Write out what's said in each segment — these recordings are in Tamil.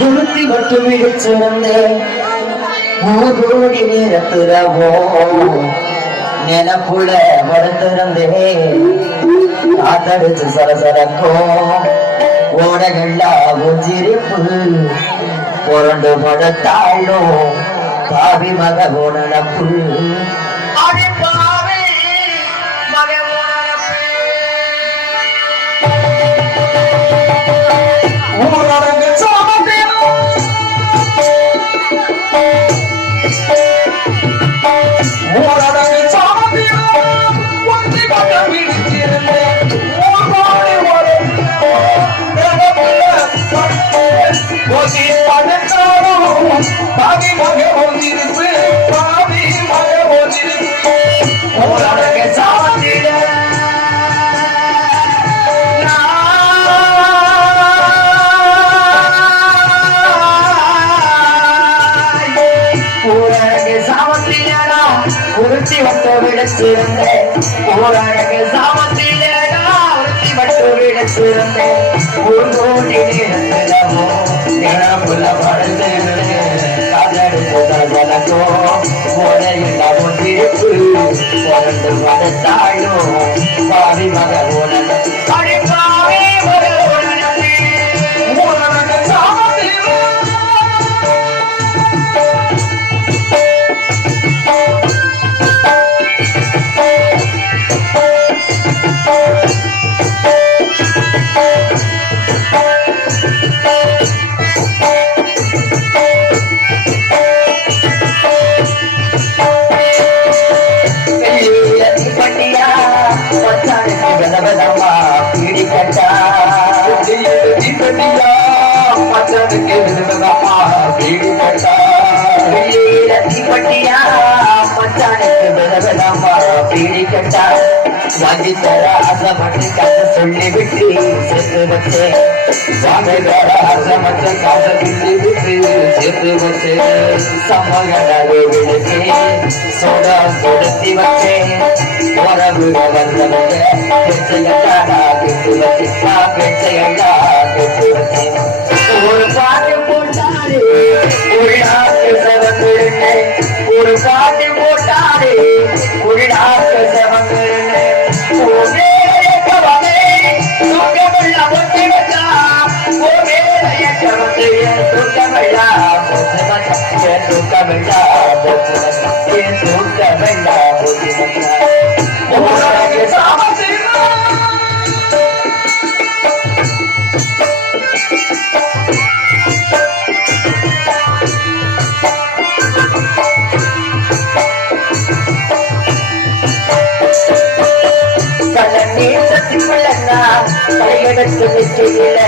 உடுத்தி பட்டு விழிச்சிருந்தே மூதோடி நேரத்துறவோ நினப்புல படுத்திருந்தே காத்தடிச்சு சரசரக்கும் ஓடகள்ளா உஞ்சிரிப்பு புரண்டு படுத்தாளும் பாவி மக ஓடனப்பு உருத்தி வட்டு விடச்சிருந்தேன் ஊரழகு சாமத்திலேடா உருத்தி வட்டு விடச்சிருந்தேன் ஊர்கோடி நேரத்திலமோ நிலப்புல படுத்திருந்தேன் காதெடுத்து தகலக்கோ ஓடையில்லா ஒன்றிருப்பு பிறந்து வளர்த்தாயும் பாவி மக உணர்ந்து அடிப்பாவே மக உணர்ந்து ஊரழகு சாமத்திலே சொல்லிவிட்டு சேர்த்து வச்சேன் காசை விட்டு சேர்த்து வச்சேன் சமகனாவே விடுத்தேன் சோடா கொடுத்தி வச்சேன் உறவு வந்தவங்க பெற்றையல்லா கெட்டு வச்சேன் பெற்றையல்லா கெட்டு வச்சேன் ஒரு பாட்டு போட்டாரு ஒரு நாட்டு செவங்குருன்னு ஒரு பாட்டு போட்டாரு ஒரு நாட்டு செவங்குருன்னு தலையெடுத்து நிற்கையில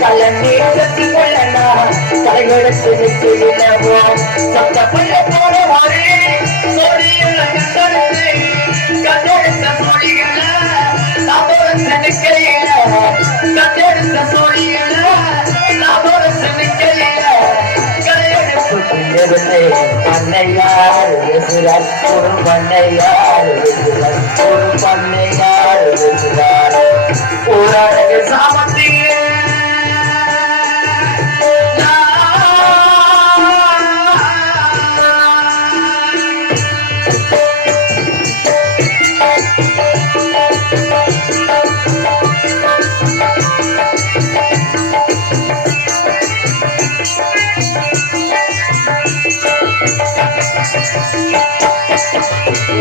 கலநீர் கட்டி கொள்ளனா தலையெடுத்து நிற்கையிலவோ சத்தப்பள்ள போல மாறி மொழியில் கண்டெடுத்து கண்டெடுத்த மொழியில நாமோரச நிற்கையில கண்டெடுத்த மொழியில நாமோரச நிற்கையில கலையெடுத்து பண்ணையார் வெசுரார் ஒரு பண்ணையார் வெசுரார் ஒரு பண்ணையார் வெசுரார் ஊரழகு சாமத்திலே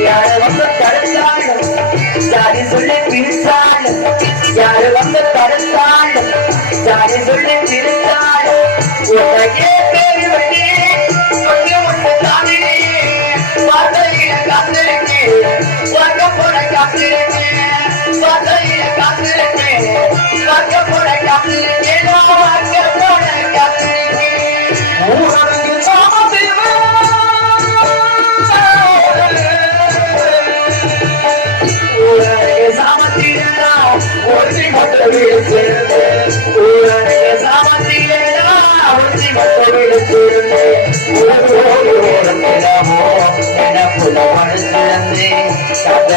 யாரை வந்து தடுத்தாலும் ஜாதி சொல்லி பிரித்தாலும் யாரு வந்து தடுத்தாலும் ஜாதி சொல்லி பிரித்தாலும் உலகே பேரி வண்டி ஒன்று ஒன்று தாண்டினே வார்த்தையில காத்திருக்கு வாக்க போட காத்திருக்கு வார்த்தையில காத்திருக்கு வாக்க போட காத்திருக்கு வாக்க போட காத்திருக்கு ஊரடங்கு சாமத்திலே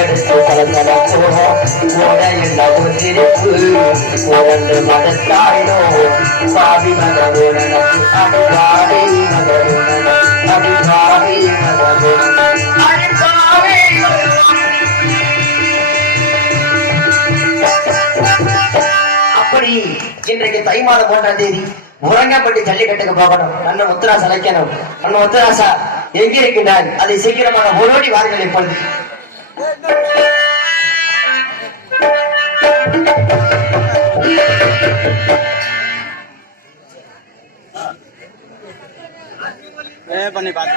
எடுத்து கலந்தன போகும் ஓடையில் ஒரு திருப்பு உடந்து மதத்தாயினோ பாவி மதவோனு அடிபாவி மதவோனு அடிபாவி மதவோனு அடிபாவி அப்படி இன்றைக்கு தை மாதம் 3ஆம் தேதி முரங்கப்பட்டி ஜல்லிக்கட்டுக்கு போகணும். அண்ணன் முத்துராசா அழைக்கணும். அண்ணன் முத்துராசா எங்கே இருக்கின்றார்? அதை சீக்கிரமாக ஓடோடி வாருங்கள். இப்பொழுது பண்ணி பாத்து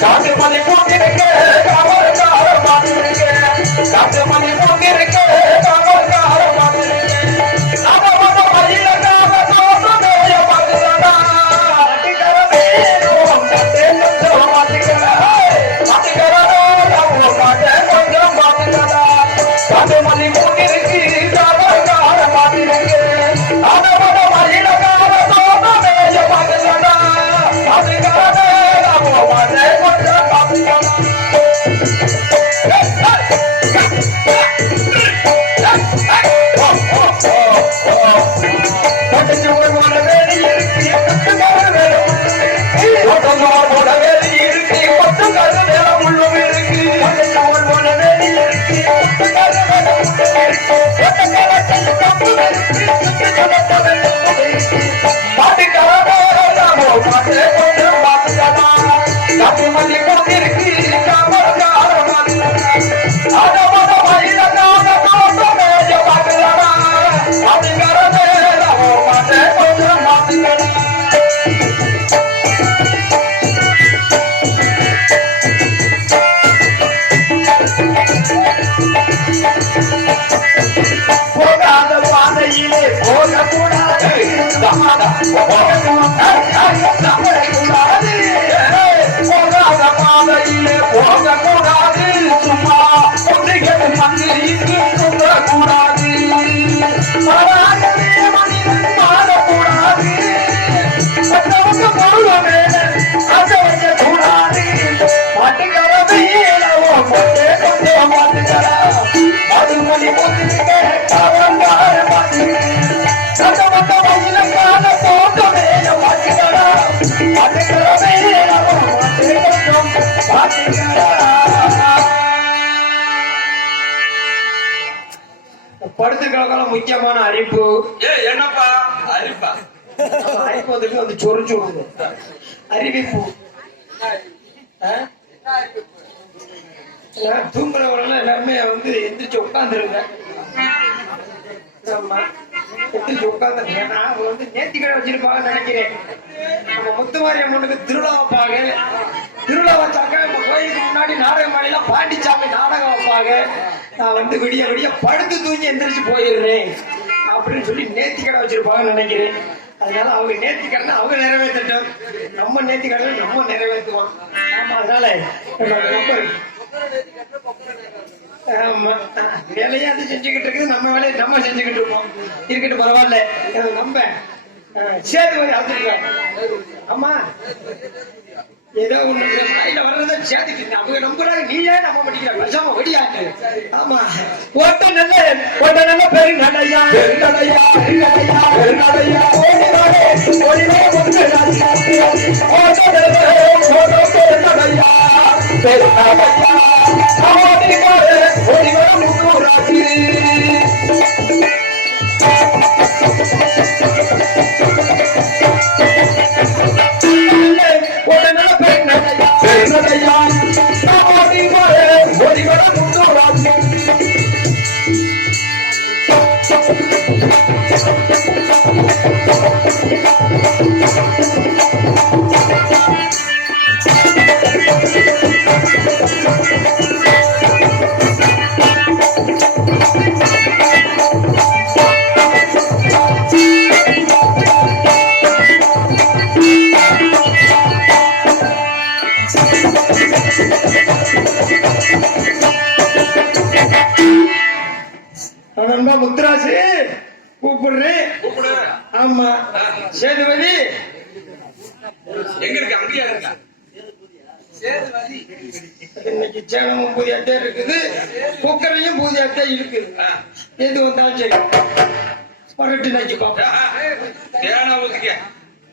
காட்டு மலை போட்டிருக்க காவல் காலம் பார்த்திருக்க காட்டு மலை போட்டிருக்க காவல் காலம் பார்த்திருக்க நாம மத மயில காம தோசமேய பார்த்துடா அடிக்கரமே காட்டே கொஞ்சம் மாத்திக்கடா மாத்திக்கடா நம்ம காட்டே கொஞ்சம் மாத்திக்கடா காட்டு மலை போட்டிருக்கு காவல் காலம் பார்த்திருக்க நாம மத மயில காம தோசமேய பார்த்துடா மாத்திக்கடா படுத்துக்கால முக்கியமான அறிப்பு. என்னப்பா அறிப்பா? அறிப்பு வந்துட்டு வந்து சொரிஞ்சு விடுங்க. அறிவிப்பு தூங்குறவரெல்லாம் எல்லாருமே வந்து எந்திரிச்சு உட்காந்துருங்க. எந்திரிச்சு உட்காந்துருங்க. நான் வந்து நேர்த்திக்கடை வச்சிருப்பாங்கன்னு நினைக்கிறேன். நம்ம முத்துமாரி அம்மனுக்கு திருவிழா வைப்பாங்க. திருவிழா வச்சாக்க நம்ம கோயிலுக்கு முன்னாடி நாடக மாடிலாம் பாண்டிச்சாமி நாடகம் வைப்பாங்க. நான் வந்து விடிய விடிய படுத்து தூங்கி எந்திரிச்சு போயிடுறேன் அப்படின்னு சொல்லி நேர்த்திக்கடை வச்சிருப்பாங்கன்னு நினைக்கிறேன். அதனால அவங்க நேர்த்திக்கடனை அவங்க நிறைவேற்றட்டும், நம்ம நேர்த்திக்கடனை நம்ம நிறைவேற்றுவோம். ஆமா, அதனால வேலையா அது செஞ்சுக்கிட்டு இருக்குது, நம்ம வேலையை நம்ம செஞ்சுக்கிட்டு இருப்போம். இருக்கட்டும், பரவாயில்ல. நம்ம சேது ஆமா ஏதோ ஒண்ணு கையில வர்றத சேர்த்துட்டு அவங்க நம்புறாங்க. நீயே நம்ப மாட்டேங்கிற பசாம வெடியாட்டு. ஆமா, ஓட்ட நல்ல பெரு நடையா பெருநடையா பெருநடையா பெருநடையா ஓடிவே ஒன்று ஓட்ட பெருநடையா பெருநடையா ஓடிவே முன்னூறாட்சி முத்துராசு கூப்பிடுறேன். கூப்பிடு. ஆமா சேதுபதி எங்க இருக்கு? அங்கேயா இருக்கா? இன்னைக்கு சேனமும் பூஜையாத்தான் இருக்குது, குக்கரையும் பூஜையாத்தான் இருக்குது. எது வந்தாலும் சரி பரட்டு நச்சு பாப்பேன். தேனா ஊத்திக்க.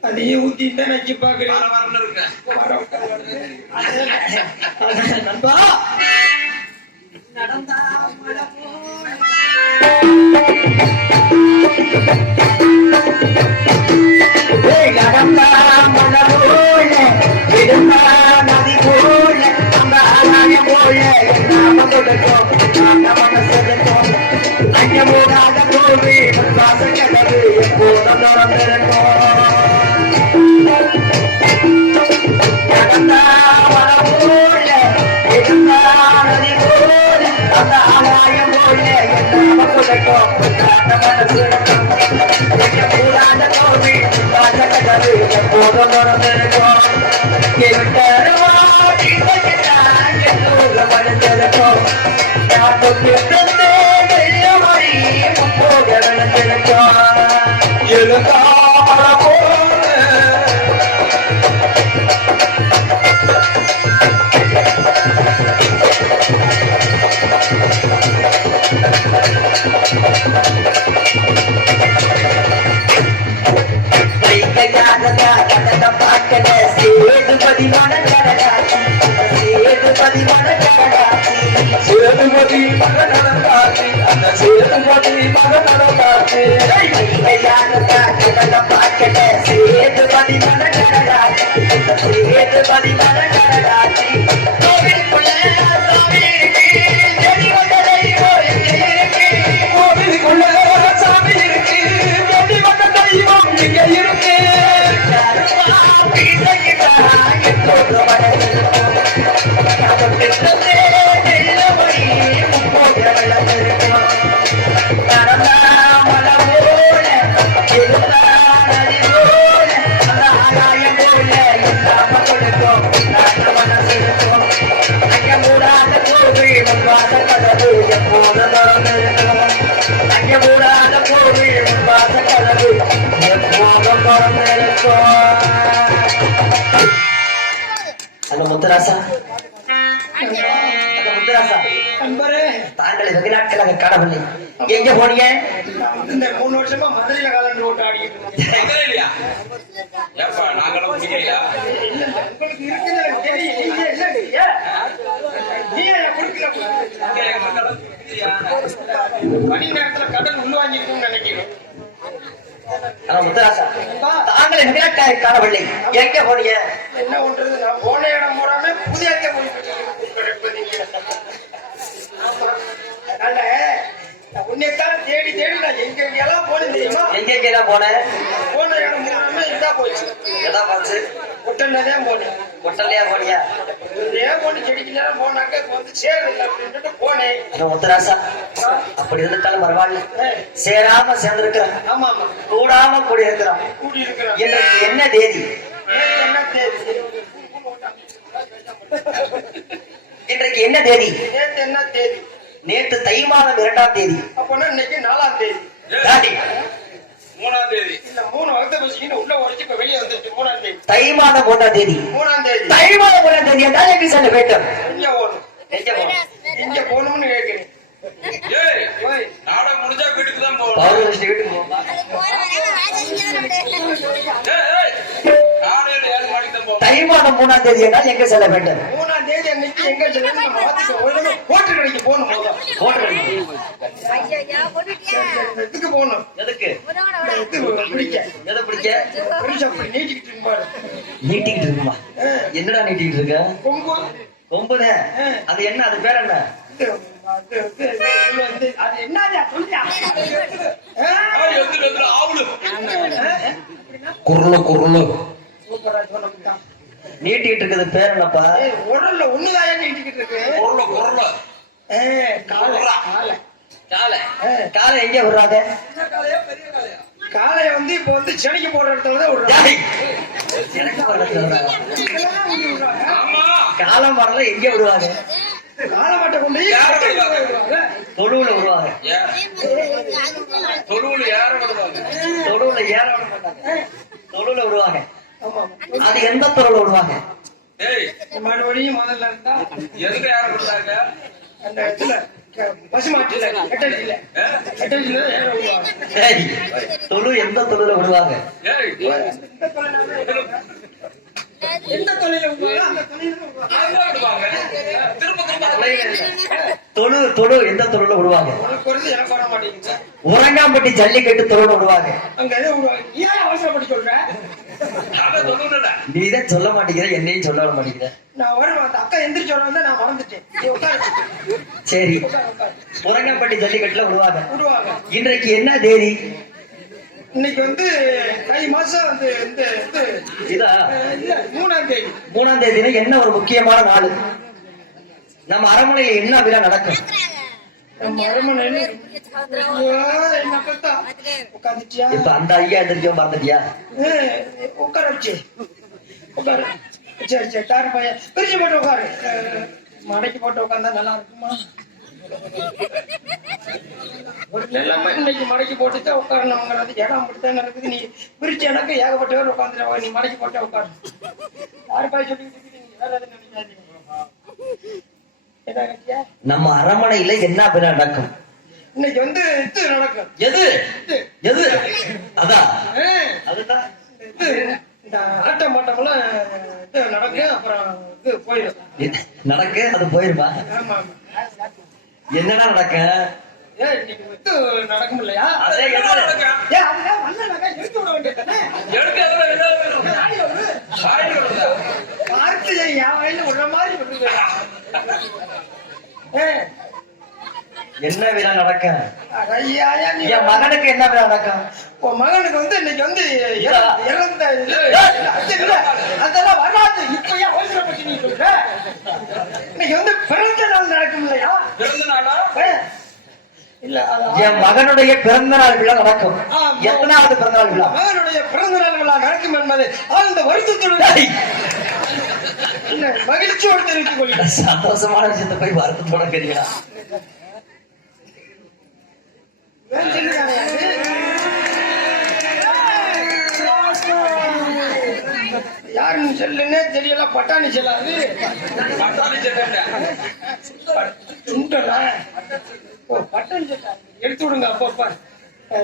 அதையும் ஊத்திட்டு நச்சு பாக்குறேன். வர வரன்னு இருக்கு. நண்பா நடந்தா மழை போல விடுந்தா நதி போல அந்த ஆலயம் போல நாம கொடுத்தோம் மனசெடுத்தோம் அங்க போடாத கோவி வாச கதவு எப்போதும் திறந்திருக்கோம். நடந்தா மழை போல விடுந்தா நதி போல அந்த ஆலயம் போல நாம கொடுத்தோம் மனசெடுத்தோம் அங்க போடாத கோவி வாச கதவு எப்போதும் திறந்திருக்கோம். சேதுபதி மன கடகாட்சி சேதுபதி மன நடக்காட்சி அந்த சேதுபதி மன நடக்காட்சி சேதுபதி மன கடகாட்சி சேதுபதி மன கடகாட்சி கோவிலுக்குள்ள சாமி இருக்கு, வெடி வந்த தெய்வம் இங்க இருக்கு. முத்துராசா முத்துராசா தாங்களை வெகு நாட்களாக காணவில்லை, எங்க போனீங்க? இந்த 3 வருஷமா மதுரையில காலண்டு ஓட்டு ஆடிக்கிட்டு இருக்கோம். மதுரையிலயா? ஏப்பா நாங்களும் குடிக்கலையா? உங்களுக்கு இருக்குது எனக்கு தெரியும். நீங்க இல்லையா? நீ எனக்கு கொடுக்கல. மணி நேரத்துல கடன் உள்வாங்கிருக்கும்னு நினைக்கிறேன். முத்துராசா தாங்களை வெகு நாட்களாக காணவில்லை, எங்க போனீங்க? என்ன பண்றது, நான் போன இடம் போறாம புதியாக்க போயிட்டு உன்னைத்தான் தேடி தேடி நான் எங்கெல்லாம் போனேன் தெரியுமா? எங்கெல்லாம் போனேன்? போன இடம் போறாம இதா போச்சு. எதா போச்சு? ஒட்டல்லையா போனேன். ஒட்டல்லையா போனியா? ஏன் போன செடிக்கு நேரம் போனாக்க வந்து சேரல அப்படின்ட்டு போனேன். முத்துராசா அப்படி இருந்துட்டாலும் பரவாயில்ல, சேராம சேர்ந்திருக்கிறேன். ஆமா ஆமா, கூடாம கூடி இருக்கிறோம். கூடி இருக்கிறோம். இன்றைக்கு என்ன தேதி? என்ன தேதி? இன்றைக்கு என்ன தேதி? நேற்று என்ன தேதி? நேற்று தை மாதம் 2ஆம் தேதி. அப்போனா இன்னைக்கு 4ஆம் தேதி. 3ஆம் தேதி. இல்ல 3 வகுத்த பசிக்கின்னு உள்ள உடைச்சு இப்ப வெளியே வந்துச்சு. 3ஆம் தேதி. தை மாதம் 3ஆம் தேதி. 3ஆம் தேதி. தை மாதம் 3ஆம் தேதி என்றால் எங்க செல்ல வேண்டும்? எங்க போகணும்? எங்க போகணும்? எங்க போகணும்னு கேட்கிறேன். ஏய் நாடகம் முடிஞ்சா வீட்டுக்கு தான் போகணும். பௌர்ணமி வீட்டுக்கு போ. காலையில 7 மணிக்கு தான் போகணும். தை மாதம் 3ஆம் தேதி என்றால் எங்க செல்ல வேண்டும்? 3ஆம் தேதி அன்னைக்கு எங்க செல்லணும்? நம்ம வாத்துக்கு ஒரு போட்டு கடைக்கு போகணும். எதுக்கு போகணும்? எதுக்கு? பிடிக்க. எதை பிடிக்க? நீட்டிக்கிட்டு இருக்கும்போது நீட்டிக்கிட்டு இருக்குமா? என்னடா நீட்டிக்கிட்டு இருக்க? கொம்பு. கொம்புனே அது என்ன? அது பேர் என்ன? அது என்ன சொல்லியா? ஆவுளு குருளு குருளு சூப்பரா சொல்ல. நீட்டிக்கிட்டு இருக்கிறது பேர் என்னப்பா? உடல்ல ஒண்ணுதான் நீட்டிக்கிட்டு இருக்கு. குரல குரல காலை காலை காலை காலை எங்க விடுறாங்க? காளைய வந்து இப்ப வந்து செடிக்கு போடுற இடத்துலதான் விடுறாங்க. எனக்கு பக்கத்துல விடுறாங்க. ஆமா காலம் வரல எங்க விடுவாங்க? காலமாட்டை கொண்டு போய் யாரை கட்டையில விடுவாங்க? தொழுவுல விடுவாங்க. தொழுவுல யார விடுவாங்க? தொழுவுல ஏற விட மாட்டாங்க. தொழுவுல விடுவாங்க. ஆமா அது எந்த தொழுவுல விடுவாங்க? ஏய், மறுபடியும் முதல்ல இருந்தா எதுல யார விடுறாங்க? அந்த இடத்துல பசுமாட்டில கட்டடியில ஏ? கட்டடியில ஏற விடுவாங்க. சரி, தொழு எந்த தொழுவுல விடுவாங்க? ஏய், எந்த தொழில விடுவாங்க அந்த தொழில விடுவாங்க. அங்க விடுவாங்க. திரும்ப திரும்ப தொலைல இல்ல. தொழு எந்த தொழுவுல விடுவாங்க? உனக்கு வந்து எனக்கு வர மாட்டேங்குது. உறங்காம்பட்டி ஜல்லிக்கட்டு தொழுவுல விடுவாங்க. அங்க எதை விடுவாங்க? ஏன் அவசரப்பட்டு சொல்றேன்? நாங்க தொழுவுல நீதான் சொல்ல மாட்டேங்கிற, என்னையும் சொல்ல விட மாட்டேங்கிற. நான் வருவேன். அந்த அக்கா எந்திரிச்சு வர நான் மறந்துட்டேன். நீ உட்காரு. சரி, உட்காரு, உட்காரு. உறங்காம்பட்டி ஜல்லிக்கட்டுல விடுவாங்க. விடுவாங்க. இன்றைக்கு என்ன தேதி? இன்னைக்கு வந்து தை மாசம் வந்து இதா இல்ல 3ஆம் தேதி. 3ஆம் தேதினா என்ன ஒரு முக்கியமான நாள்? நம்ம அரண்மனையில என்ன விழா நடக்கும்? நம்ம அரண்மனையில என்ன பார்த்தா உட்காந்துட்டியா? இப்ப அந்த ஐயா எந்திரிக்கோ மறந்துட்டியா? உட்கார வச்சு உட்காரு. சரி சரி தாரு பையன் பிரிச்சு போட்டு உட்காரு. மடக்கி போட்டு உட்காந்தா நல்லா இருக்குமா? ஒரு நிலைமை இன்னைக்கு மடக்கி போட்டுட்டா உட்காரணுங்கிறது இடம் அப்படித்தான் இருக்குது. நீ பிரிச்சு எனக்கு ஏகப்பட்ட பேர் உட்காந்துருவா. நீ மடக்கி போட்டா உட்காரு. யாரு பாய் சொல்லிட்டு இருக்கீங்க? வேற எதுவும் நினைக்காதீங்க. என்ன கட்டியா? நம்ம அரண்மனையில என்ன விழா நடக்கும்? இன்னைக்கு வந்து இது நடக்கும். எது எது? அதான் அதுதான் இது இந்த ஆட்டம் பாட்டம்லாம் இது நடக்கும். அப்புறம் இது போயிடும். நடக்கு, அது போயிருமா? ஆமா என்னடா நடக்க? ஏன் இன்னைக்கு இது நடக்கும் இல்லையா? அதே என்ன என்ன? நடக்கும்? ஏன் அதுதான் வந்தனாக்கா எடுத்து விட வேண்டியதானே? எடுக்க எவ்வளவு என்ன வேணும்? வாயில விடு. வாயில விடுதா? வார்த்தையை என் வாயில விடுற மாதிரி விடுது. என்ன விழா நடக்க? ஐயா நீ என் மகனுக்கு என்ன விழா நடக்கும்? உன் மகனுக்கு வந்து இன்னைக்கு வந்து இறந்த அது இல்ல அதெல்லாம் வராது. இப்ப ஏன் அவசரப்பட்டு நீ சொல்ற? இன்னைக்கு வந்து பிறந்த நாள் நடக்கும் இல்லையா? பிறந்த நாளா? இல்ல என் மகனுடைய பிறந்த நாள் விழா நடக்கும். ஆ, எத்தனாவது பிறந்த நாள் விழா? மகனுடைய பிறந்த நாள் விழா நடக்கும் என்பது ஆழ்ந்த வருத்தத்துடன் இல்ல மகிழ்ச்சியோடு தெரிவித்துக் கொள்கிறேன். சந்தோஷமான விஷயத்தை போய் வருத்தத்தோட கேட்கிறா. ஏன் சொல்லுறாங்க அது? யாருன்னு சொல்லுன்னே தெரியல. பட்டாணி செல்லாது பட்டாணி செல்ல. சுண்டலா? ஓ பட்டன் செல்லா எடுத்து விடுங்க. அப்பப்பா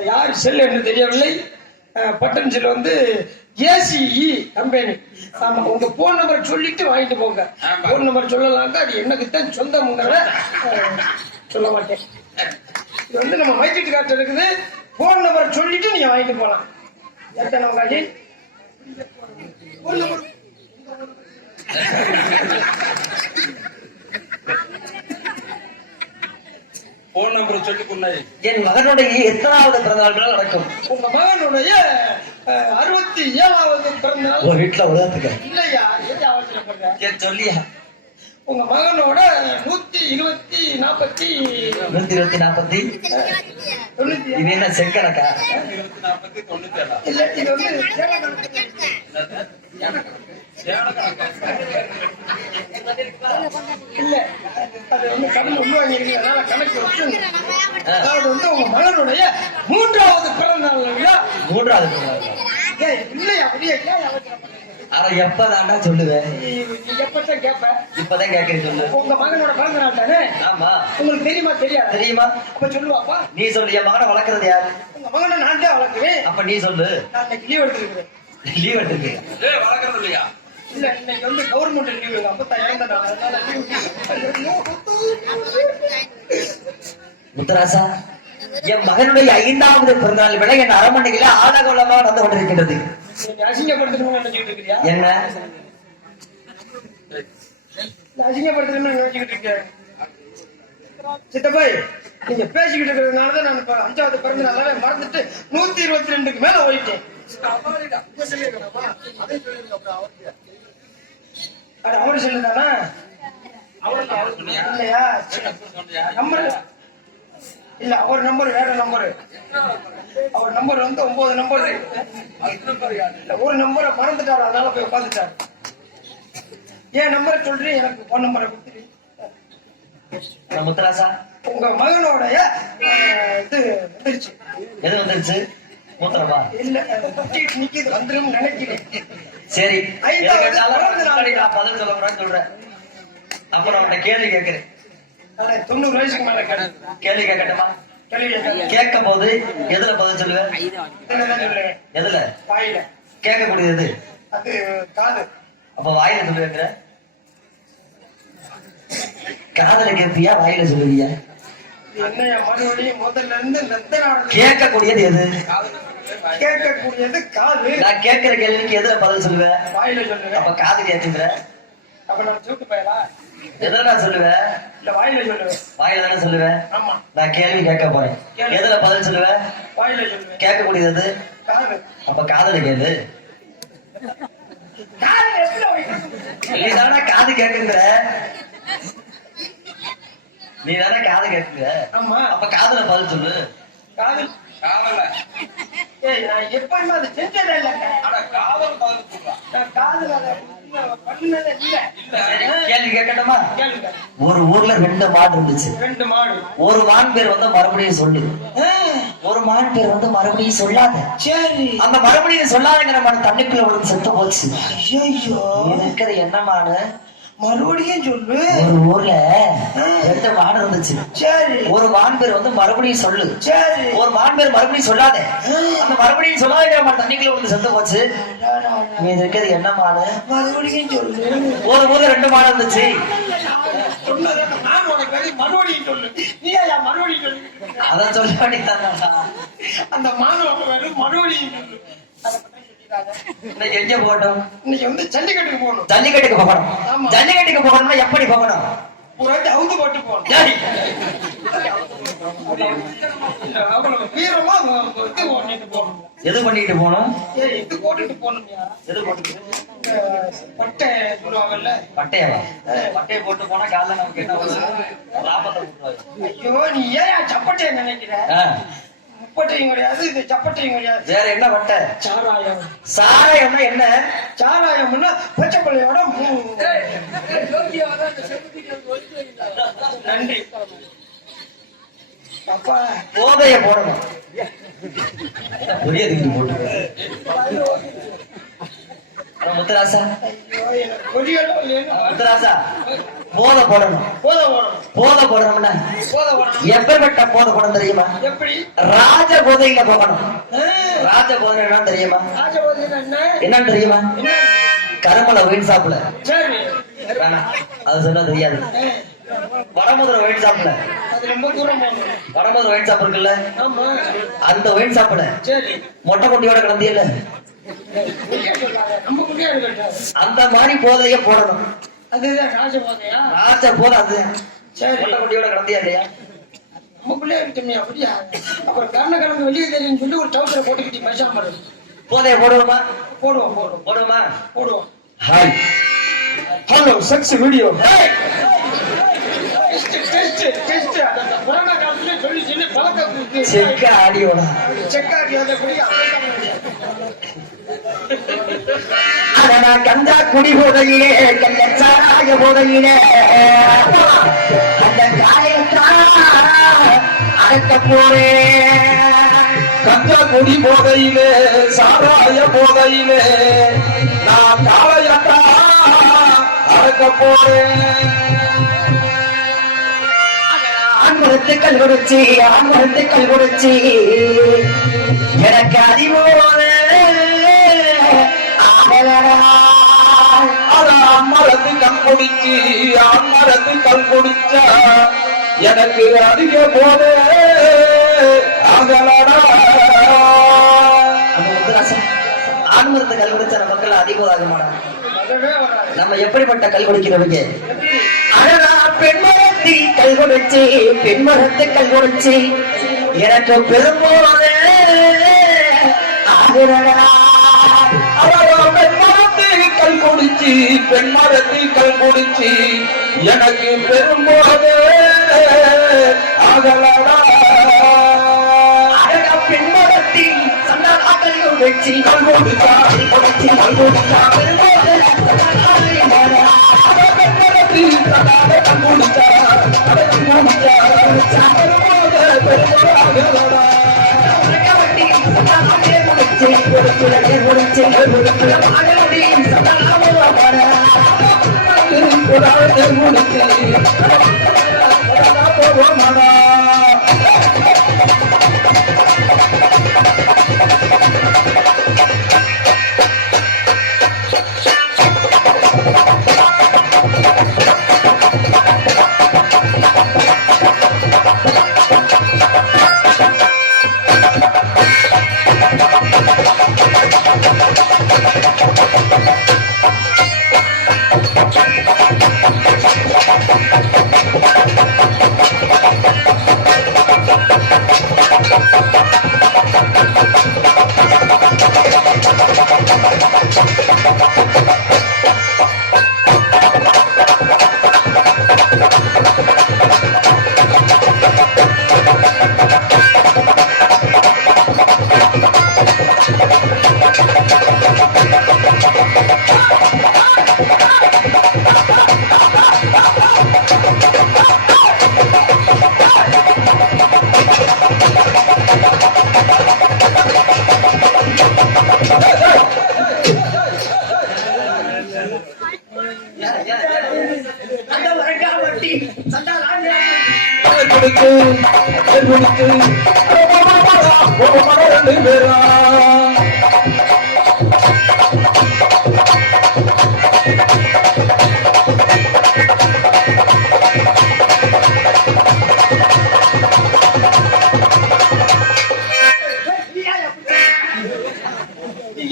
யார் செல் என்று தெரியவில்லை. பட்டன் செல் வந்து ஏசிஇ கம்பெனி. ஆமா உங்க போன் நம்பர் சொல்லிட்டு வாங்கிட்டு போங்க. போன் நம்பர் சொல்லலாம்க்கா அது எனக்குத்தான் சொந்தம்ங்கிறத சொல்ல மாட்டேன். இது வந்து நம்ம மைக்கிட்டு காட்டு இருக்குது. போன் நம்பர் சொல்லிட்டு நீங்க வாங்கிட்டு போலாம். எத்தனை உங்காஜி போன் நம்பர் போன் நம்பர் சொல்லி கொண்டாய். என் மகனுடைய எத்தனாவது பிறந்த நாள் விழா நடக்கும்? உங்க மகனுடைய 67வது பிறந்த நாள். ஒரு வீட்டுல உலகத்துக்கு இல்லையா? எது அவசரப்படுற? ஏன் சொல்லியா? உங்க மகனோட 120 40 120 40 90 இது என்ன செங்கணக்கா? 20 40 97. இல்ல இது வந்து சேவை கணக்கு. இல்ல அது வந்து கடன் உள்வாங்கி இருக்கிறதுனால கணக்கு வச்சு அதாவது வந்து உங்க மகனுடைய 3வது பிறந்த நாள் விழா. 3வது பிறந்த நாள் விழா. ஏய், இல்லையா? அப்படியே ஏன் அவசரப்படுற? ஆனா எப்பதாண்டா சொல்லுவேன்? நீ எப்பத்தான் கேட்ப? இப்பதான் கேட்கறேன், சொல்லு. உங்க மகனோட பிறந்த நாள் தானே? ஆமா. உங்களுக்கு தெரியுமா தெரியாது? தெரியுமா? அப்ப சொல்லுவாப்பா. நீ சொல்லு. என் மகனை வளர்க்கறது யாரு? உங்க மகனை நான் தான் வளர்க்குறேன். அப்ப நீ சொல்லு. நான் இன்னைக்கு லீவ் எடுத்துருக்கிறேன். லீவ் எடுத்துருக்கீங்க? ஏய், வளர்க்கறது இல்லையா? இல்ல இன்னைக்கு வந்து கவர்மெண்ட் லீவ். அப்பதான் இறந்த நாள். அதனால லீவ். முத்தராசா, என் மகனுடைய 5வது பிறந்த நாள் விழா என் அரண்மனையில ஆலகோலமா நடந்து கொண்டிருக்கின்றது. நீங்க அசிங்கப்படுத்தணும்னு நினைச்சுக்கிட்டு இருக்கிறியா? என்ன அசிங்கப்படுத்தணும்னு நினைச்சுக்கிட்டு இருக்கேன். சித்தப்பாய் நீங்க பேசிக்கிட்டு இருக்கிறதுனாலதான் நான் இப்ப 5வது பிறந்த நாளாவே மறந்துட்டு 122க்கு மேல போயிட்டேன். அவரு சொல்லுதானா? இல்லையா? நம்பர் இல்ல அவர் நம்பர் வேற நம்பரு. அவர் நம்பர் வந்து 9 நம்பர். ஒரு நம்பரை மறந்துட்டாரு. அதனால போய் உட்காந்துட்டாரு. ஏன் நம்பரை சொல்றேன். எனக்கு போன் நம்பரை கொடுத்துரு. முத்துராசா உங்க மகனோடைய இது வந்துருச்சு. எது வந்துருச்சு? மூத்திரமா? இல்ல நிக்கிது வந்துரும் நினைக்கிறேன். சரி, ஐந்தாவது எது கேட்டாலும் பிறந்த நாள். முன்னாடி நான் பதில் சொல்ல போறேன்னு சொல்றேன். அப்ப நான் உன்னை கேள்வி கேட்கிறேன். 90 வயசுக்கு மேல கேள்வி கேட்கட்டுமா? கேள்வி கேட்கும் போது எதுல பதில் சொல்லுவேன்? சொல்லுவேன். எதுல? வாயில. கேட்கக்கூடியது அது காது. அப்ப வாயில சொல்லுவேங்கிற? காதல கேட்பியா வாயில சொல்லுவியா? என்னைய மறுபடியும் முதல்ல இருந்து கேட்கக்கூடியது எது? கேட்கக்கூடியது காது. நான் கேட்கிற கேள்விக்கு எதுல பதில் சொல்லுவேன்? வாயில சொல்லுவேன். அப்ப காது கேட்குங்கிற? அப்ப நான் சூட்டு போயலா எதுல நான் சொல்லுவேன்? இல்ல வாயில சொல்லுவேன். வாயில தானே சொல்லுவேன். ஆமா. நான் கேள்வி கேட்க போறேன். எதுல பதில் சொல்லுவேன்? வாயில சொல்லுவேன். கேட்கக்கூடியது எது? காது. அப்ப காதல கேளு. காது எப்படி வைக்கணும்? நீ தானே காது கேட்குங்கிற. நீ தானே காது கேட்குங்க. ஆமா. அப்ப காதுல பதில் சொல்லு. காது காதல ஏய் நான் எப்பவுமே அதை செஞ்சதே இல்லைங்க. ஆனா காதல் பதில் சொல்றான். நான் காதுல அதை பண்ணதே இல்ல. சரி, கேள்வி கேட்கட்டுமா? கேளுங்க. ஒரு ஊர்ல 2 மாடு இருந்துச்சு. 2 மாடு. ஒரு மான் பேர் வந்து மறுபடியும் சொல்லு. ஒரு மான் பேர் வந்து மறுபடியும் சொல்லாத. சரி. அந்த மறுபடியும் சொல்லாதங்கிற மாடு தண்ணிக்குள்ள விழுந்து செத்து போச்சு. ஐயோ இருக்கிறது என்ன மாடு? மறுபடியும் சொல்லு. ஒரு ஊர்ல 2 மாடு இருந்துச்சு. சரி. ஒரு மான் பேர் வந்து மறுபடியும் சொல்லு. சரி. ஒரு மான் பேர் மறுபடியும் சொல்லாத. அந்த மறுபடியும் சொல்லாதங்கிற மாடு தண்ணிக்குள்ள விழுந்து செத்து போச்சு. நீ இருக்கிறது என்ன மாடு? மறுபடியும் சொல்லு. ஒரு ஊர்ல 2 மாடு இருந்துச்சு. சொன்னதை நான் உனக்கு வேலை மறுபடியும் சொல்லு. நீ ஏன் மறுபடியும் சொல்லு? அதான் சொல்ல வேண்டியதான். அந்த மாணவ வேலை மறுபடியும் சொல்லு. அதை பத்தி சொல்லிடாத. இன்னைக்கு எங்க போகட்டும்? இன்னைக்கு வந்து ஜல்லிக்கட்டுக்கு போகணும். ஜல்லிக்கட்டுக்கு போகணும். ஆமா. ஜல்லிக்கட்டுக்கு போகணும்னா எப்படி போகணும்? ஒரு வாட்டி அவுந்து போட்டு போகணும். ஏய், அவ்வளவு வீரமா இது ஓட்டிட்டு போகணும். எது பண்ணிட்டு போகணும்? ஏய் இது போட்டுட்டு போகணும்யா. எது போட்டு? பட்டை சொல்லுவாங்கல்ல. பட்டையவா? பட்டையை போட்டு போனா காலைல நமக்கு என்ன வரும்? லாபத்தை கொடுத்துருவாங்க. ஐயோ நீ ஏன் சப்பட்டையை நினைக்கிற? முப்பட்டையும் கிடையாது, இது சப்பட்டையும் கிடையாது. வேற என்ன பட்டை? சாராயம். சாராயம்னா என்ன? சாராயம்னா பச்சை பிள்ளையோட நன்றி அப்பா. போதைய போடணும். ஒரே தூக்கி போட்டு முத்துராசா. ஐயோ எனக்கு பொரியலும் இல்லைன்னு முத்துராசா, போதை போடணும். போதை போடணும். போதை போடணும்னா போதை போடணும். எப்பேற்பட்ட போதை போடணும் தெரியுமா? எப்படி? ராஜ போதையில போகணும். ராஜ போதை என்ன தெரியுமா? ராஜபோதைன்னா என்ன? என்னன்னு தெரியுமா? என்ன? கருமலை ஒயின் ஷாப்ல. சரி. வேணாம், அது சொன்னா தெரியாது. வடமதுரை ஒயின் ஷாப்ல. அது ரொம்ப தூரம் போகணும். வடமதுரை ஒயின் ஷாப் இருக்குல்ல, ஆமா. அந்த ஒயின் ஷாப்ல சரி. மொட்டை குட்டியோட கிளந்தியல, நம்ம குட்டியா இருக்கட்டும். அந்த மாதிரி போதைய போடணும். அதுதான் ராஜபோதையா? ராஜ போதை அது. சரி. மொட்டை குட்டியோட கிளந்தியா இல்லையா? நம்ம பிள்ளையா இருக்கட்டுமே அப்படியா? அப்புறம் கண்ண வெளியே தெரியும் சொல்லி ஒரு டவுசரை போட்டுக்கிட்டு பேசாம இருக்கு. போதைய போடுவோமா? போடுவோம் போடுவோம் போடுவோமா? போடுவோம். Hi, hello sex video. Test test அந்த கொரோனா காலத்துல சொல்லி சொல்லி பழக்கம் கொடுத்து செக்க ஆடியோடா. செக்காடி அதை குடியா. அடனா கந்தா குடி போதையிலே, கள்ளச்சாராய போதையிலே, அந்த காயத்தா அடக்க போறேன். கந்த குடி போதையிலே, சாராய போதையிலே, நான் காளையட்டா அடக்க போறேன். ஆண்மரத்துக்கள் கொடுச்சு, ஆண்மரத்துக்கள் கொடுச்சு, எனக்கு அறிவோடு அம்மரத்து கண் குடிச்சு, அம்மரத்து கண் குடிச்சா எனக்கு அதிக போதே அகலடா. ஆண்மரத்து கல் குடிச்ச மக்கள் அதிகமாக மாட்டாங்க. அதவே வராது. நம்ம எப்படிப்பட்ட கல் குடிக்கிறவங்க? அழகா பெண்மரத்தி கல் குடிச்சு, பெண்மரத்து கல் குடிச்சு, எனக்கு பெரும்போது பெண்மரத்து கல் குடிச்சு, பெண்மரத்து கல் குடிச்சு எனக்கு பெரும்போது அகலடா. அழகா பெண்மரத்தி சந்தானா கல் குடிச்சு, கல் குடிச்சா கல் குடிச்சா பெரும்போது கல் குடிச்சா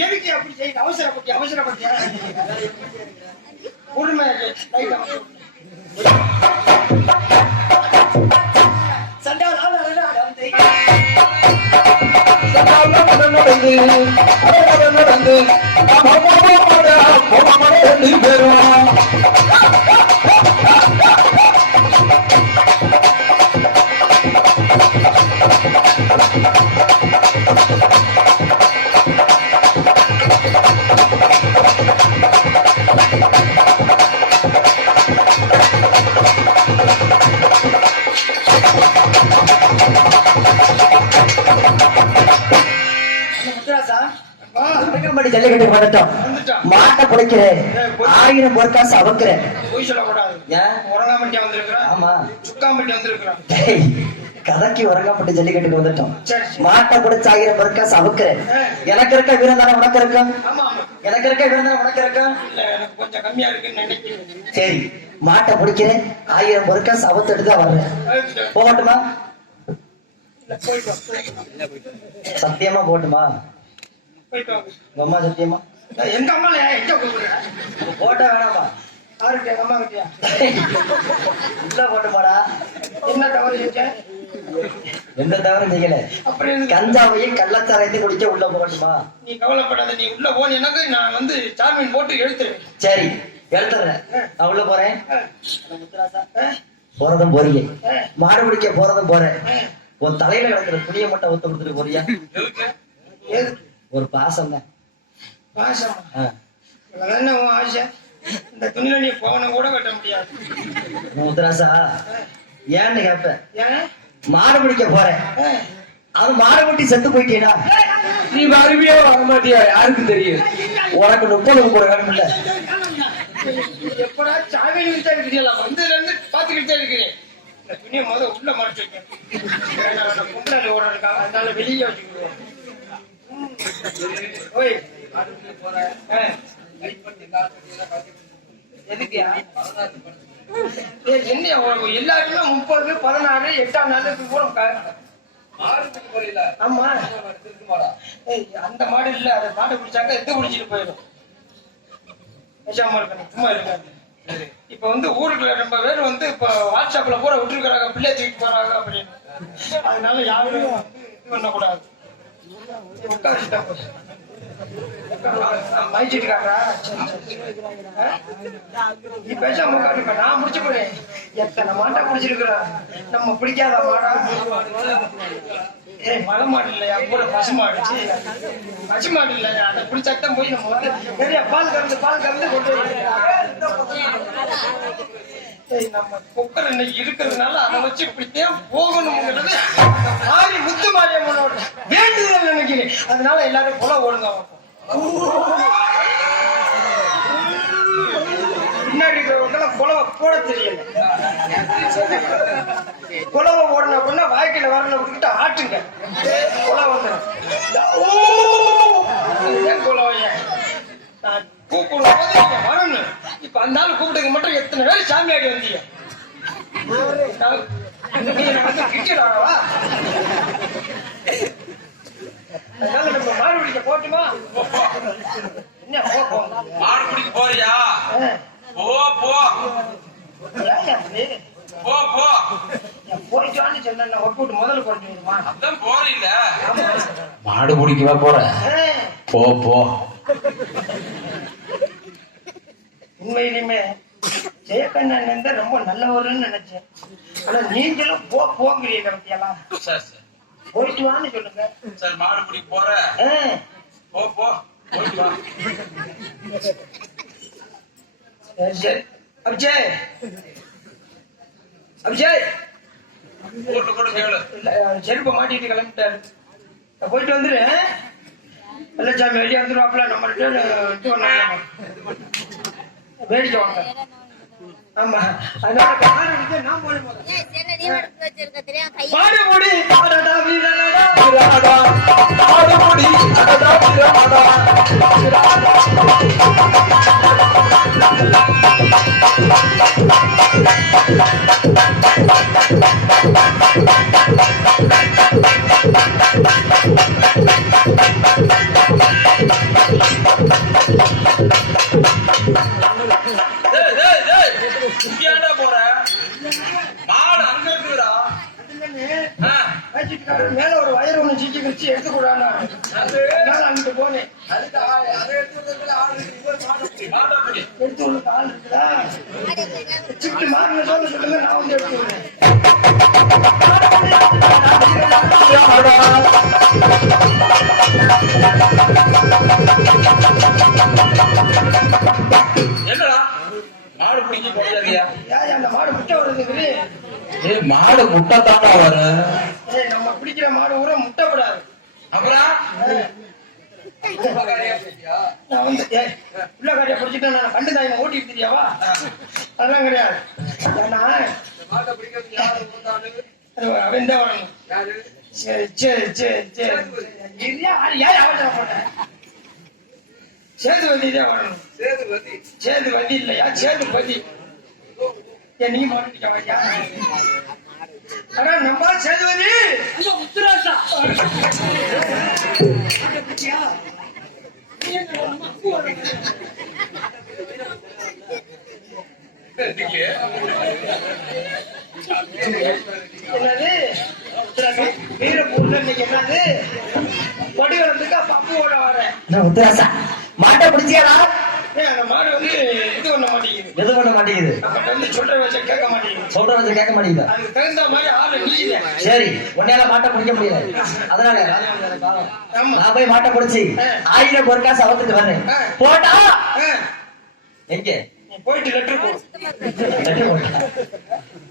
எதுக்கு அப்படி செய்ய அவசரப்பட்டியா உண்மை ஜல்லிக்கட்டு வந்துட்டோம். மாட்டை குளிக்கிறேன், 1000 பொற்காசு அவுக்குறேன். ஆமா, கதைக்கு உறங்கப்பட்டு ஜல்லிக்கட்டுக்கு வந்துட்டோம். மாட்டை குடிச்சு 1000 பொற்காசு அவுக்குறேன். எனக்கு இருக்க வீரம் தானே உனக்கு இருக்கும்? எனக்கு இருக்க வீரம் தானே உனக்கு இருக்கும்? கொஞ்சம் கம்மியா இருக்குன்னு நினைக்கிறேன். சரி, மாட்டை பிடிக்கிறேன், 1000 பொற்காசு அவுத்துட்டு தான் வர்றேன். போகட்டுமா? சத்தியமா போட்டுமா? அம்மா சத்தியமா? எங்க அம்மா எங்க கூப்பிடுறேன்? போட்டா வேணாமா? யாருக்கு? எங்க அம்மா கிட்டியா? உள்ள போட்டுமாடா. என்ன தவறு செஞ்சேன்? எந்த தவறும் செய்யல. கஞ்சாவையும் கள்ளச்சாரையும் குடிக்க உள்ள போகட்டுமா? நீ கவலைப்படாத, நீ உள்ள போ. எனக்கு நான் வந்து ஜாமீன் போட்டு எடுத்துறேன். சரி, எடுத்துறேன். நான் உள்ள போறேன். போறதும் போறீங்க, மாடு பிடிக்க போறதும் போறேன். உன் தலையில கிடக்குற துணியை மட்டும் ஒத்து கொடுத்துட்டு போறியா? ஒரு பாசம் தான். பாசம் என்ன ஆசை? இந்த துணியில நீ போன கூட கட்ட முடியாது. முத்துராசா, ஏன்னு கேப்ப? மாடு பிடிக்க போறேன், அது மாடு முட்டி செத்து போயிட்டீனா நீ வருவியோ வர மாட்டியா? யாருக்கு தெரியும்? உனக்கு 30 வேணும் இல்ல? எப்படா சாமியில் விட்டா இருக்கிறீங்களா? வந்து பாத்துக்கிட்டே இருக்கிறேன். இந்த துணியை முதல்ல உள்ள மறைச்சு வைக்கேன். பொங்கல் ஓடுறதுக்கா, அதனால வெளியே வச்சுக்கிடுவோம். எதுக்கியா? என்ன எல்லாருமே 30, 16, 8ஆம் நாள் கூட. ஆமா, அந்த மாடு இல்ல. அதை மாடு பிடிச்சாக்க எந்த குடிச்சிட்டு போயிடும். சும்மா இருக்காது. இப்ப வந்து ஊருக்குள்ள ரொம்ப பேர் வந்து இப்ப வாட்ஸ்அப்ல கூட விட்டுருக்காங்க, பிள்ளை தூக்கிட்டு போறாங்க அப்படின்னு. அதனால யாரும் இது பண்ணக்கூடாது. நீ பேசாம உட்காந்துக்க, நான் முடிச்சு போறேன். எத்தனை மாட்டா முடிச்சிருக்கிறோம் நம்ம. பிடிக்காத மாடா? மலை மாடு இல்லையா? கூட பசு மாடு. பசு மாடு இல்லையா? அதை பிடிச்சாத்தான் போய் நம்ம வந்து நிறைய பால் கறந்து கொண்டு ஏய், நம்ம குக்கர் இன்னைக்கு இருக்கிறதுனால அதை வச்சு இப்படித்தான் போகணுங்கிறது மாறி முத்து மாரியம்மனோட வேண்டுதல் நினைக்கிறேன். அதனால எல்லாரும் குலை ஓடுங்க. பின்னாடி இருக்கிறவங்க குலவை போட தெரியல. குலவை ஓடணும் அப்படின்னா வாய்க்கில வரல விட்டுக்கிட்டு ஆட்டுங்க, குலை வந்துடும். குலவைய நான் கூப்பிடும் போது நீங்க வரணும். இப்ப அந்த ஆள் கூப்பிடுங்க மட்டும் எத்தனை பேர் சாமியாடி வந்தீங்க? கிரிக்கெட் அதனால நம்ம மாடு பிடிக்க போட்டுமா? என்ன மாடு பிடிக்க போறியா? போ போ போ போ. போயிட்டான்னு சொன்ன ஒட்டு முதல்ல போட்டு வருமா? அதான் போறீல்ல. மாடு பிடிக்கவா போற? போ போ. உண்மையிலுமே ஜெயக்கண்ணன் வந்து ரொம்ப நல்லவருன்னு நினைச்சேன். ஆனா நீங்களும் போங்கிறீங்க பத்தியெல்லாம். சரி சரி போயிட்டு வான்னு சொல்லுங்க. சரி மாடு பிடிக்க போற? போ போ போயிட்டு வா. சரி அபிஜய், அபிஜய் கூட்டு கூட கேளு. செருப்பை மாட்டிட்டு கிளம்பிட்டாரு. போயிட்டு வந்துரு. வெள்ளச்சாமி வெளியே வந்துருவாப்ல. நம்ம இது பண்ணாங்க வேடிக்கை வாங்க. ஆமா அதனால மாடு பிடிக்க நான் போய் மாடு முடி பாடடா வீரனடா வீரனடா மாடு முடி அடடா வீரனடா போற மாடு அங்க இருக்குடா. மேல ஒரு வயர் ஒண்ணு சீக்கி வச்சு எடுத்து கூடாது. அங்கிட்டு போனேன். எடுத்து உங்களுக்கு ஆள் இருக்குதா? சிட்டு மாறின சொல்லுங்க, நான் வந்து எடுத்து விடுறேன். என்னடா மாடு பிடிக்க போறியா? அந்த மாடு முட்டை வருது. மாடு முட்டை தாண்டா வரும். நம்ம பிடிக்கிற மாடு ஊர முட்டை விடாது. அப்புறம் நான் வந்து உள்ளக்காரியா பிடிச்சிட்டேன். நான் கண்டு தான் ஓட்டிட்டு தெரியாவா? அதெல்லாம் கிடையாது. ஏன்னா அவன் தான் வரணும். சரி சரி சரி சரி சேதுபதி தான் வரணும். சேதுபதி இல்லையா? சேதுபதி. நீ மாட்டிக்க வையா? ஆனா நம்ம சேதுபதி உத்தராசா என்னது வீரப்பூர்ல இன்னைக்கு என்னது கொடிவரத்துக்கு பப்புவோட வரேன். உத்தராசா மாட்டை பிடிச்சியாடா? அந்த மாடு வந்து இது பண்ண மாட்டேங்குது. எது பண்ண மாட்டேங்குது? நம்ம வந்து சொல்ற வச்ச கேட்க மாட்டேங்குது. சொல்ற வச்சு கேட்க மாட்டேங்குது. அதுக்கு தகுந்த மாதிரி ஆளு நீங்க. சரி உன்னால மாட்டை பிடிக்க முடியல. அதனால நான் போய் மாட்டை பிடிச்சி 1000 பொருட்கா சவத்துட்டு வர்றேன். போட்டா எங்க போயிட்டு லெட்டர்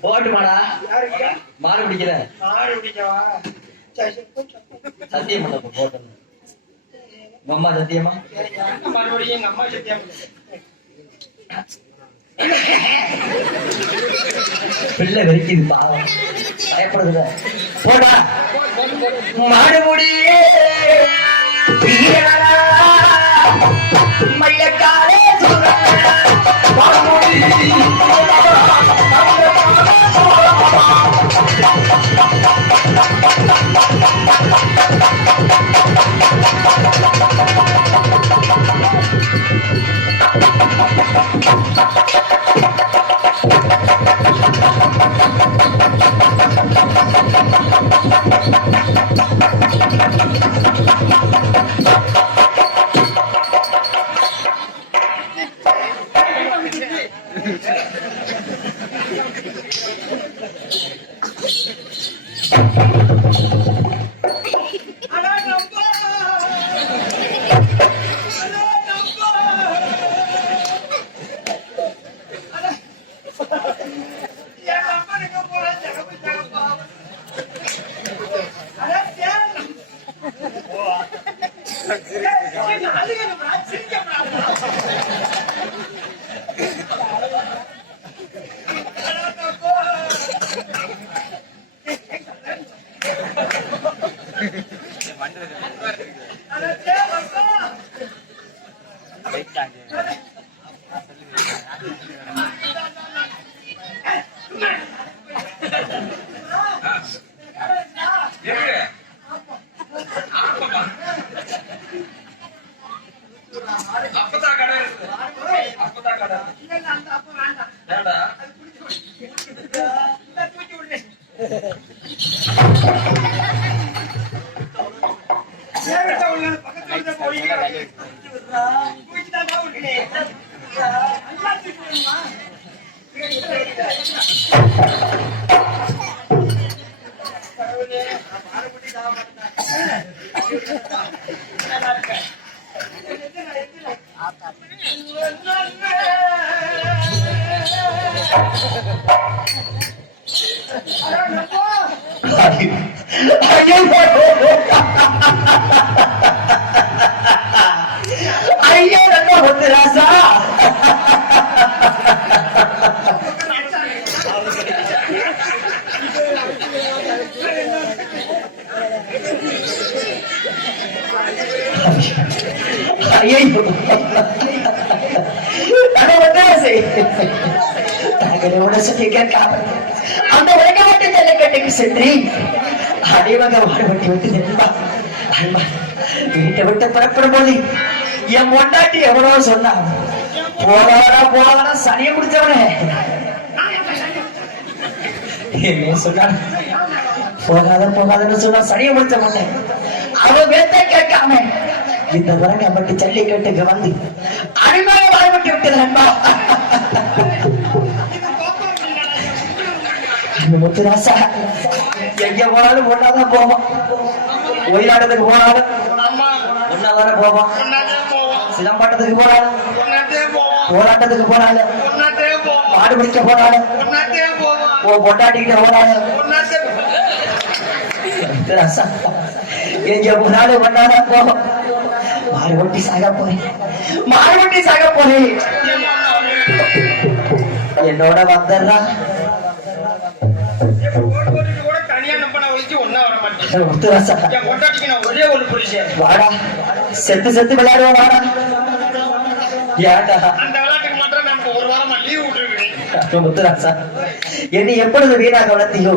போட்டு மாடா. யாருக்கு? மாடு பிடிக்கிற. மாடு பிடிக்கவா? சத்தியம் பண்ண போட்டு அம்மா சத்தியமா மறுபடியும் எங்க அம்மா சத்தியம் பிள்ளை வெறிக்குது பாவம் பயப்படுதுல. போடா மாடு முடியே மையக்காரே அப்பதான் கடை இருக்கு. அப்பதான் கடை ஏண்டா ஐயோ ரொம்ப வந்து ராசா ஐயோ அந்த உலகவட்டு ஜல்லிக்கட்டுக்கு சென்று அடிவக வாடவட்டி விட்டு நிற்பா அன்பா வீட்டை விட்டு புறப்படும் போது என் பொண்டாட்டி எவ்வளவு சொன்னா போறாடா சனியை முடிச்சவனே என்ன சொன்னான் போகாதன்னு சொன்னா சனியை முடிச்ச மாட்டேன் அவன் வேத்த கேட்காம இந்த வரங்க மட்டும் ஜல்லிக்கட்டுக்கு வந்து அடிமையாக வாழப்பட்டு விட்டது அன்பா முத்துராசா எங்க போனாலும் ஒன்னாதான் போவோம் ஒயிலாட்டத்துக்கு போனாலும் ஒன்னாதானே போவோம் சிலம்பாட்டத்துக்கு போனாலும் போராட்டத்துக்கு போனாலும் மாடு பிடிக்க போனாலும் பொண்டாட்டிக்கிட்ட போனாலும் முத்துராசா எங்க போனாலும் ஒன்னாதான் போவோம் மாடு சாக போறேன் என்னோட வந்துடுறா வாடா செத்து விளையாடுவோம் வாடா ஏடா முத்துராசா என்னை எப்பொழுது வீணாக வளர்த்தியோ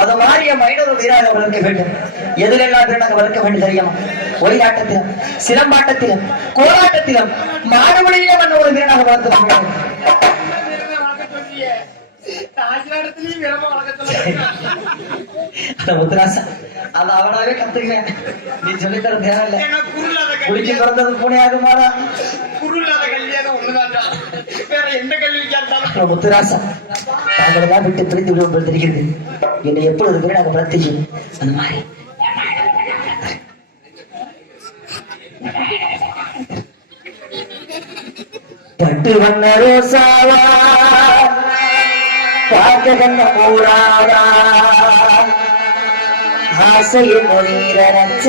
அது மாறிய மைனொரு வீணாக வளர்க்க வேண்டும் எதிலெல்லாம் வீணாக வளர்க்க வேண்டும் தெரியுமா ஒயிலாட்டத்திலும் சிலம்பாட்டத்திலும் கோலாட்டத்திலும் மாடுமொழியிலும் ஒரு வீணாக வளர்த்து முத்துராசா அது அவனாவே கத்துக்குவேன் நீ சொல்லி தர தேவையில்லை குடிச்சு பிறந்தது பூனையாகுமாடா முத்துராசா தாங்களெல்லாம் விட்டு பிரிந்து விடுவோம் தெரிகிறது என்னை எப்பொழுது வீணாக வளர்த்தியும் அந்த மாதிரி பட்டு வண்ண ரோசாவா பார்க்க கண்ண மூடாதா ஆசையில் மொழிரச்ச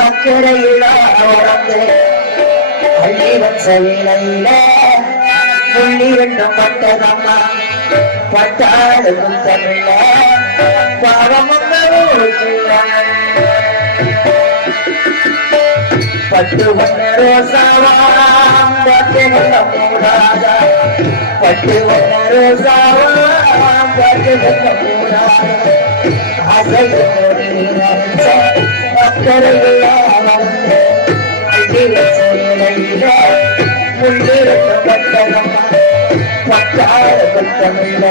அக்கறையில் உறந்து அள்ளி வச்ச வேலையில புள்ளி ரெண்டும் பட்டதம்மா பட்டாடு முத்தமில்ல பட்டு வண்ண ரோசாவாம் பார்க்க கண்ண மூடாதா பட்டு வண்ண ரோசாவாம் பார்க்க கண்ண மூடாதா அக்கறையில் அள்ளி வச்ச வேலையில முள்ளிரட்டப்பட்டதம்மா பட்டாடு முத்தமில்ல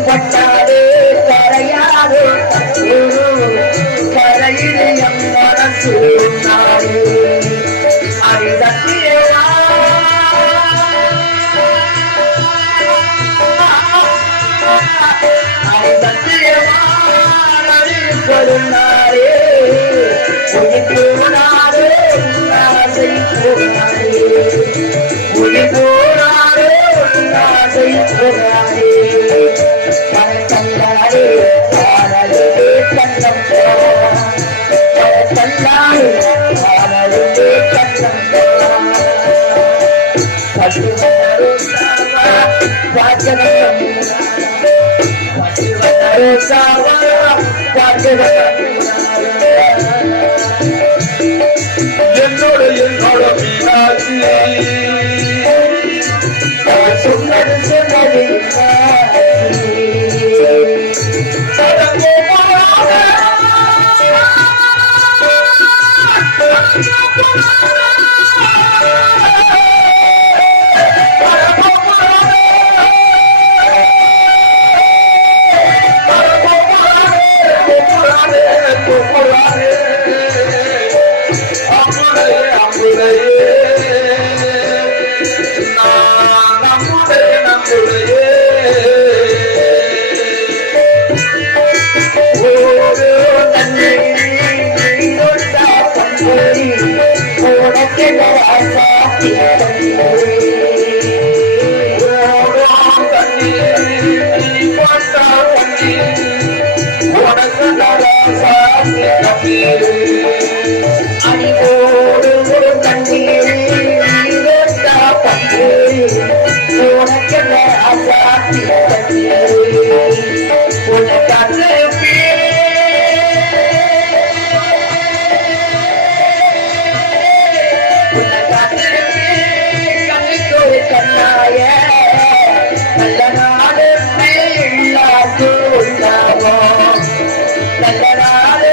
பட்டாலே கரையாதோ கரையில் என் மனசு சொன்னாரே அடி சத்தியமா அடி சத்தியமா சொன்னாரே உயிர் போனாரே ஆசை போனாரே உயிர் போனாரே ஆசை போனாரே கண்டாரே ஆனலே கண்டம் கண்டாரே ஆனலே கண்டம் பட்டு வந்தாரோ வாஜனம் பட்டு வந்தாரோ சாவா என்னோட மீனாட்சி சொன்னது சொன்னது அடிவோடு தண்ணீர் உனக்கென்ன அசாத்தி உனக்கு கண்ணுக்கொரு கண்ணாய நல்ல நாடு உள்ளாவோ நல்ல நாடு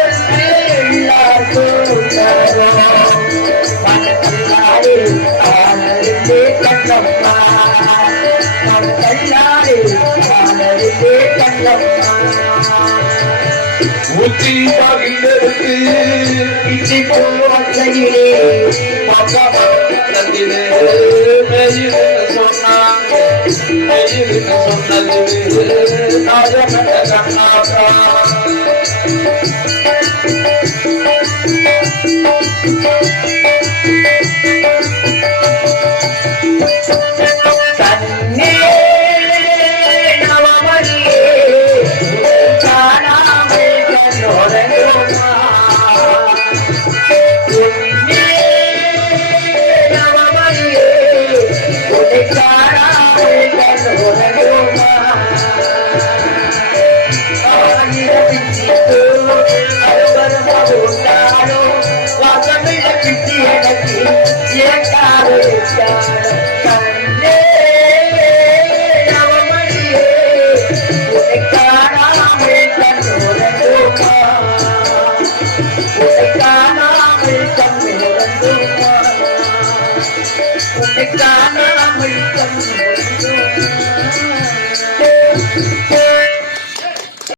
கல்லாடு ஆனருந்தே கண்ணம்மா கல்லாடு ஆனருந்தே கண்ணம்மா ஊற்றி பகிர்ந்தெடுத்து இச்சி போவதையிலே தந்திலே மெய்யின்னு சொன்னாங்க மெய்யின்னு சொன்னது நாகமன கண்ணாக்கா கண்ணே நவமணியே காணாமல் கண்ணோரங்கோமா உன்னே நவமணியே உன்னை காணாமல் கண்ணோரங்கோமா ஆயிரம் பிச்சிக்கோ அருவருமாக உண்டானோ வாசமில்ல பிச்சி எனக்கு ஏற்காடு கண்ணே நவமணியே உன்னை காணாமல் கண்ணோரங்கோமா உன்னை காணாமல் கண்ணோரங்கோமா உன்னை காணாமல் கண்ணோரங்கோமா